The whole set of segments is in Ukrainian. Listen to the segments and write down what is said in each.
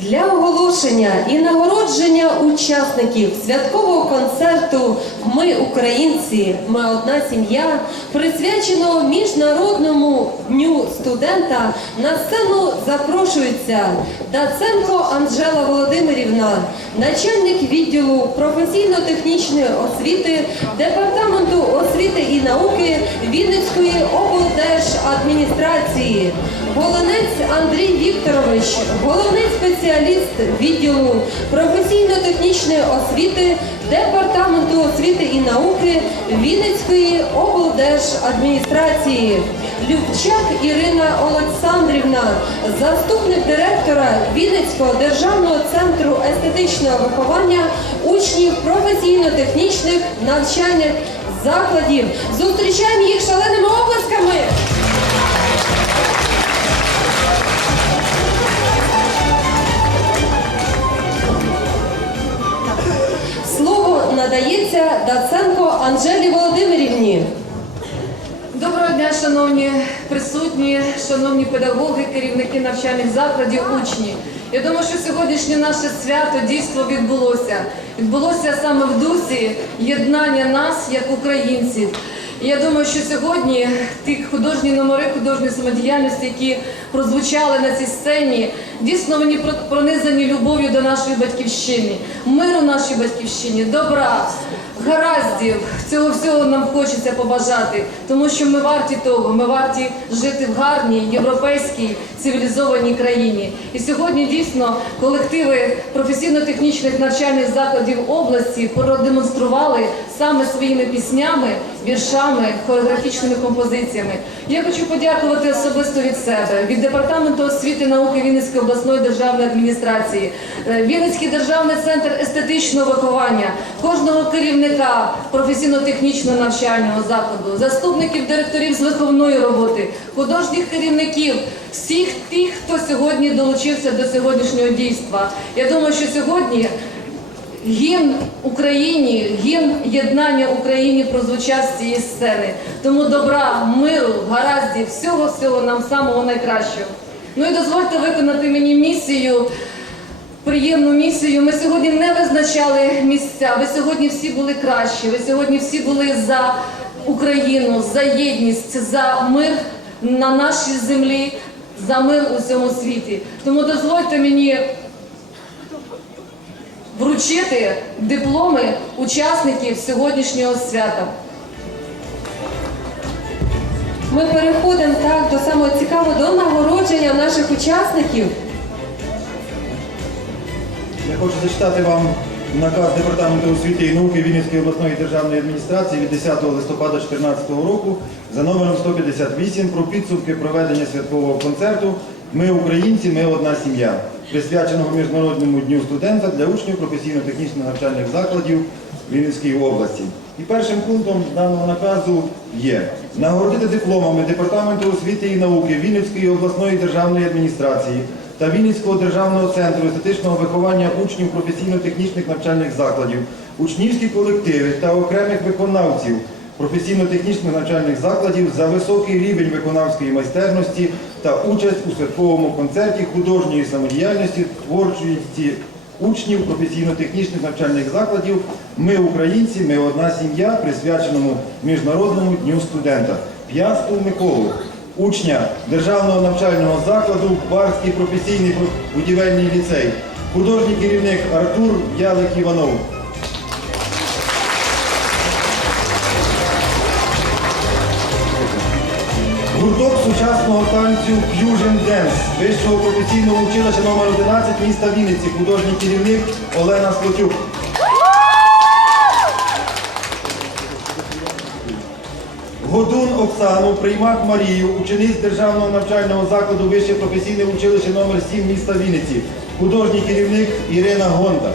Для оголошення і нагородження учасників святкового концерту Ми українці, ми одна сім'я, присвяченого міжнародному дню студента, на сцену запрошується Даценко Анжела Володимирівна, начальник відділу професійно-технічної освіти Департаменту освіти і науки Вінницької облдержадміністрації. Голонець Андрій Вікторович, головний спеціаліст відділу професійно-технічної освіти Департаменту освіти і науки Вінницької облдержадміністрації. Любчак Ірина Олександрівна, заступник директора Вінницького державного центру естетичного виховання учнів професійно-технічних навчальних закладів. Зустрічаємо їх шаленими шановні педагоги, керівники навчальних закладів, учні. Я думаю, що сьогоднішнє наше свято дійство відбулося. Відбулося саме в дусі єднання нас як українців. І я думаю, що сьогодні ті художні номери художньої самодіяльності, які прозвучали на цій сцені, дійсно вони пронизані любов'ю до нашої батьківщини, миру нашій батьківщині, добра, гараздів. Цього всього нам хочеться побажати, тому що ми варті того, ми варті жити в гарній європейській цивілізованій країні. І сьогодні дійсно колективи професійно-технічних навчальних закладів області продемонстрували саме своїми піснями, віршами, хореографічними композиціями. Я хочу подякувати особисто від себе, від департаменту освіти і науки Вінницької обласної державної адміністрації, е, Вінницький державний центр естетичного виховання, кожного керівника професійно-технічного навчального закладу, заступників директорів з виховної роботи, художніх керівників, всіх тих, хто сьогодні долучився до сьогоднішнього дійства. Я думаю, що сьогодні Гімн Україні, гімн єднання Україні прозвучав з цієї сцени. Тому добра, миру, гараздів, всього всього нам самого найкращого. Ну і дозвольте виконати мені місію, приємну місію. Ми сьогодні не визначали місця. Ви сьогодні всі були кращі. Ви сьогодні всі були за Україну, за єдність, за мир на нашій землі, за мир у всьому світі. Тому дозвольте мені вручити дипломи учасників сьогоднішнього свята. Ми переходимо так до самого цікавого до нагородження наших учасників. Я хочу зачитати вам наказ Департаменту освіти і науки Вінницької обласної державної адміністрації від 10 листопада 2014 року за номером 158 про підсумки проведення святкового концерту Ми українці, ми одна сім'я, присвяченого Міжнародному дню студента для учнів професійно-технічних навчальних закладів Вінницької області. І першим пунктом даного наказу є нагородити дипломами Департаменту освіти і науки Вінницької обласної державної адміністрації та Вінницького державного центру естетичного виховання учнів професійно-технічних навчальних закладів, учнівські колективи та окремих виконавців професійно-технічних навчальних закладів за високий рівень виконавської майстерності та участь у святковому концерті художньої самодіяльності, творчості учнів професійно-технічних навчальних закладів Ми українці, ми одна сім'я, присвяченому Міжнародному дню студента. П'ясту Миколу, учня Державного навчального закладу Барський професійний будівельний ліцей, художній керівник Артур Ялик Іванов. Гурток сучасного танцю Fusion Dance Вищого професійного училища номер 11 міста Вінниці, художній керівник Олена Слотюк. Годун Оксану, Приймак Марію, учениць Державного навчального закладу Вище професійне училище номер 7 міста Вінниці, художній керівник Ірина Гонта.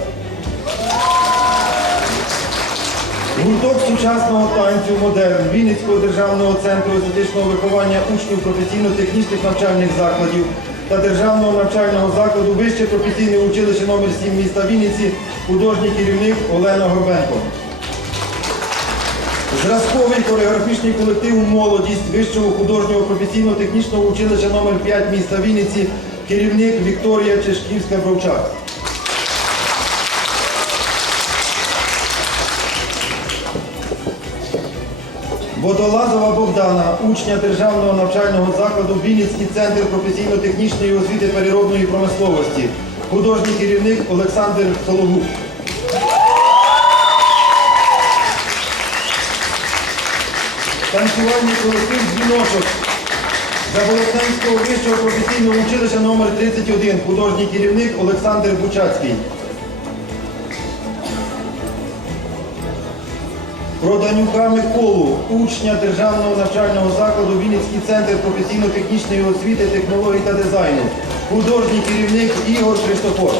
Гурток сучасного танцю Модерн Вінницького державного центру естетичного виховання учнів професійно-технічних навчальних закладів та Державного навчального закладу Вище професійне училище номер 7 міста Вінниці, художній керівник Олена Горбенко. Зразковий хореографічний колектив Молодість Вищого художнього професійно-технічного училища номер 5 міста Вінниці, керівник Вікторія Чешківська-Бровчак. Водолазова Богдана, учня державного навчального закладу Вінницький центр професійно-технічної освіти переробної промисловості, художній керівник Олександр Сологуб. Танцювальний колектив «Дзвіночок» Заболотненського вищого професійного училища номер 31 художній керівник Олександр Бучацький. Проданюка Миколу, учня Державного навчального закладу Вінницький центр професійно-технічної освіти, технологій та дизайну. Художній керівник Ігор Христофор.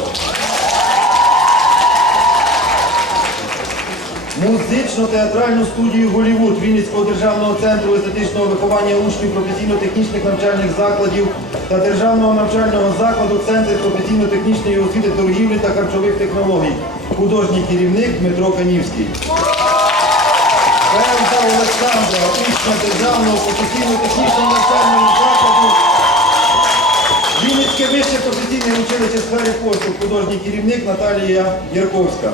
Музично-театральну студію Голівуд Вінницького державного центру естетичного виховання учнів професійно-технічних навчальних закладів та державного навчального закладу Центр професійно-технічної освіти, торгівлі та харчових технологій. Художній керівник Дмитро Канівський. Береза Олександра, учня державного професійно-технічного навчального закладу. Вінницьке вище професійне училище сфери послуг, художній керівник Наталія Ярковська.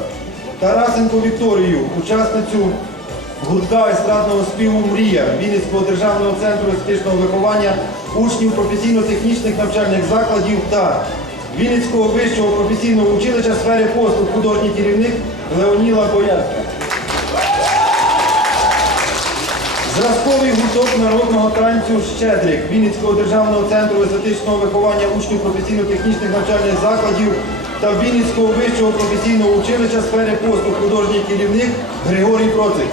Тарасенко Вікторію, учасницю гуртка естрадного співу Мрія Вінницького державного центру естетичного виховання учнів професійно-технічних навчальних закладів та Вінницького вищого професійного училища сфери послуг, художній керівник Леоніла Боярська. Зразковий гурток народного танцю Щедрик Вінницького державного центру естетичного виховання учнів професійно-технічних навчальних закладів та Вінницького вищого професійного училища сфери послуг художній керівник Григорій Процик.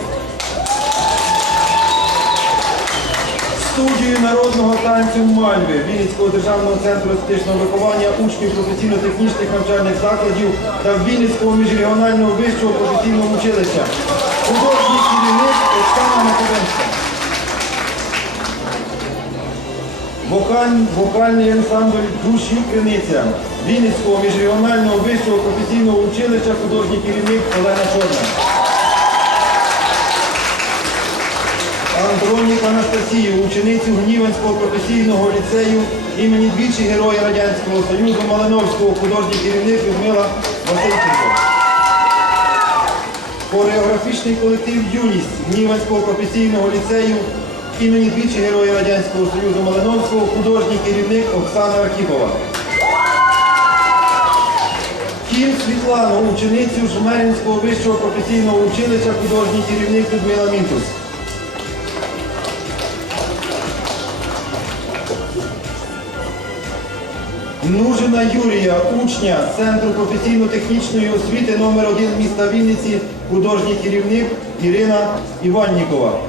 Студію народного танцю Мальви Вінницького державного центру естетичного виховання учнів професійно-технічних навчальних закладів та Вінницького міжрегіонального вищого професійного училища. Художній керівник Оксана Маковенська. Вокаль- вокальний ансамбль душі Криниця Вінницького міжрегіонального вищого професійного училища художній керівник Олена Чорна. Андронік Анастасію, ученицю Гніванського професійного ліцею імені двічі Героя Радянського Союзу Малиновського, художній керівник Людмила Васильченко. Хореографічний колектив Юність Гніванського професійного ліцею імені двічі Героя Радянського Союзу Малиновського, художній керівник Оксана Архіпова. Кім Світлану, ученицю Жмеринського вищого професійного училища, художній керівник Людмила Мінтус. Нужина Юрія, учня Центру професійно-технічної освіти номер 1 міста Вінниці, художній керівник Ірина Іваннікова.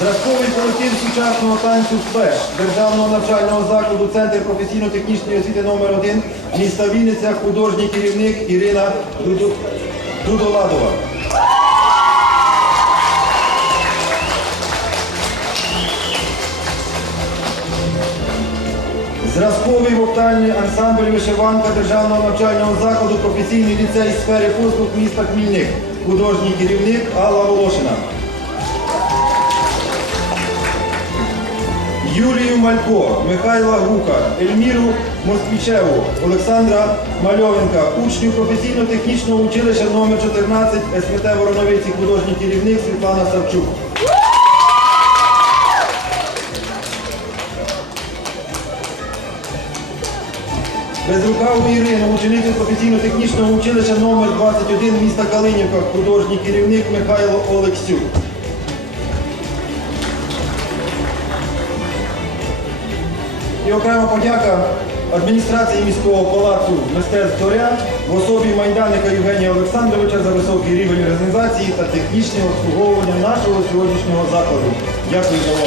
Зразковий колектив сучасного танцю СПЕШ Державного навчального закладу Центр професійно-технічної освіти номер 1 міста Вінниця, художній керівник Ірина Дудоладова. Зразковий вокальний ансамбль вишиванка Державного навчального закладу професійний ліцей сфери послуг міста Хмільник. Художній керівник Алла Волошина. Юлію Малько, Михайла Гука, Ельміру Москвічеву, Олександра Мальовенка, учнів професійно-технічного училища номер 14 СМТ Вороновиці, художній керівник Світлана Савчук. Безрукаву Ірину, ученицю професійно-технічного училища номер 21 міста Калинівка, художній керівник Михайло Олексюк. І окрема подяка адміністрації міського палацу мистецтв Зоря в особі майданника Євгенія Олександровича за високий рівень організації та технічне обслуговування нашого сьогоднішнього закладу. Дякую за увагу.